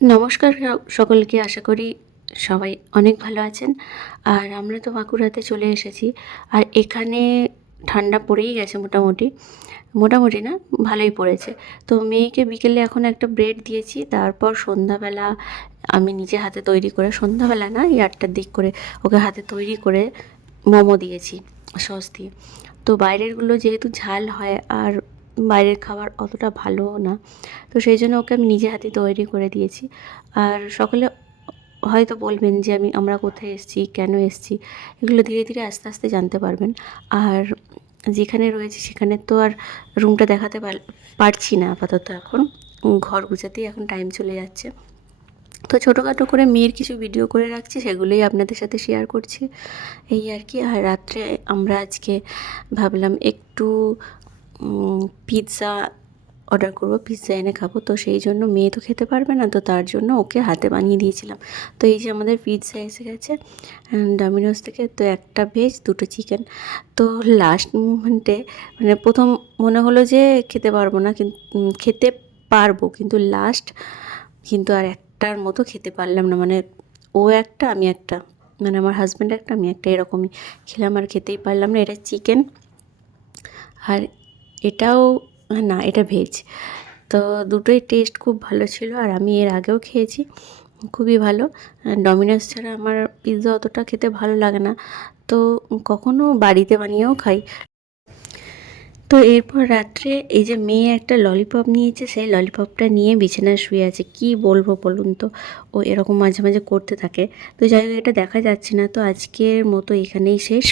নমস্কার সকলকে, আশা করি সবাই অনেক ভালো আছেন। আর আমরা তো বাঁকুড়াতে চলে এসেছি। আর এখানে ঠান্ডা পড়েই গেছে মোটামুটি। মোটামুটি না, ভালোই পড়েছে। তো মেয়েকে বিকেলে এখন একটা ব্রেড দিয়েছি, তারপর সন্ধ্যাবেলা আমি নিজে হাতে তৈরি করে, সন্ধ্যাবেলা না, এই আটটার দিক করে ওকে হাতে তৈরি করে মোমো দিয়েছি, সস দিয়ে। তো বাইরেরগুলো যেহেতু ঝাল হয়, আর বাইরের খাবার অতটা ভালোও না। তো সেই জন্য ওকে আমি নিজে হাতে তৈরি করে দিয়েছি। আর সকলে হয়তো বলবেন যে আমি, আমরা কোথায় এসেছি, কেন এসেছি, এগুলো ধীরে ধীরে আস্তে আস্তে জানতে পারবেন। আর যেখানে রয়েছি সেখানে তো আর রুমটা দেখাতে পার- পারছি না আপাতত এখন। ঘর গুছাতেই এখন টাইম চলে যাচ্ছে। তো ছোটোখাটো করে মেয়ের কিছু ভিডিও করে রাখছি, সেগুলোই আপনাদের সাথে শেয়ার করছি। এই আর কি। আর রাত্রে আমরা আজকে ভাবলাম একটু পিৎজা অর্ডার করব পিৎজা এনে খাব। তো সেই জন্য মেয়ে তো খেতে পারবে না, তো তার জন্য ওকে হাতে বানিয়ে দিয়েছিলাম। তো এই যে আমাদের পিৎজা এসে গেছে ডমিনোস থেকে, তো একটা ভেজ দুটো চিকেন তো লাস্ট মুমেন্টে মানে প্রথম মনে হলো যে খেতে পারব না কিন্তু খেতে পারব, কিন্তু লাস্ট কিন্তু আর একটার মতো খেতে পারলাম না। মানে ও একটা, আমি একটা। মানে আমার হাজব্যান্ড একটা, আমি একটা, এরকমই। খেলাম আর খেতেই পারলাম না, এটা চিকেন আর এটাও, না, এটা ভেজ তো দুটোই টেস্ট খুব ভালো ছিল আর আমি এর আগেও খেয়েছি, খুবই ভালো। ডমিনোস ছাড়া আমার পিৎজা অতটা খেতে ভালো লাগে না। তো কখনো বাড়িতে বানিয়েও খাই। তো এরপর রাত্রে এই যে মেয়ে একটা ললিপপ নিয়েছে, সেই ললিপপটা নিয়ে বিছানায় শুয়ে আছে। কি বলব বলুন তো? ও এরকম মাঝে মাঝে করতে থাকে। তো যাই হোক, এটা দেখা যাচ্ছে না। তো আজকের মতো এখানেই শেষ।